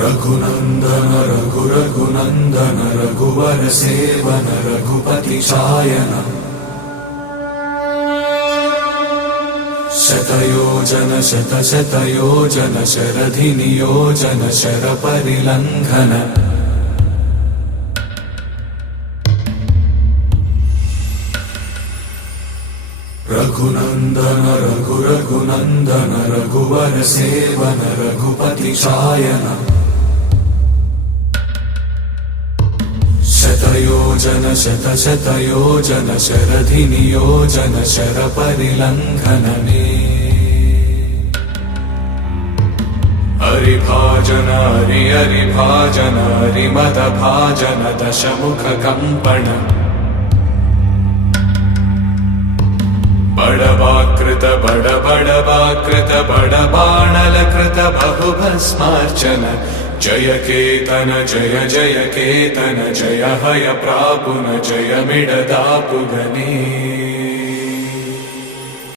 रघुनंदन रघुनंदन रघुवर seven Raghupati Shayan शतयोजन शतयोजन शरधि नियोजन sir परिलंघन Raghunandan Raghunandan रघुवर seven Raghupati Shayan शतयोजन शतयोजन शरधि नियोजन sir परिलंघन हरिभाजन हरिभाजन हरिमद भाजन दशमुख कंपन बड़वाकृत बड़वाकृत बड़बाणलकृत बहुभस्मार्चन जय केतन जय हय प्रापुन जय मिडदापुगने।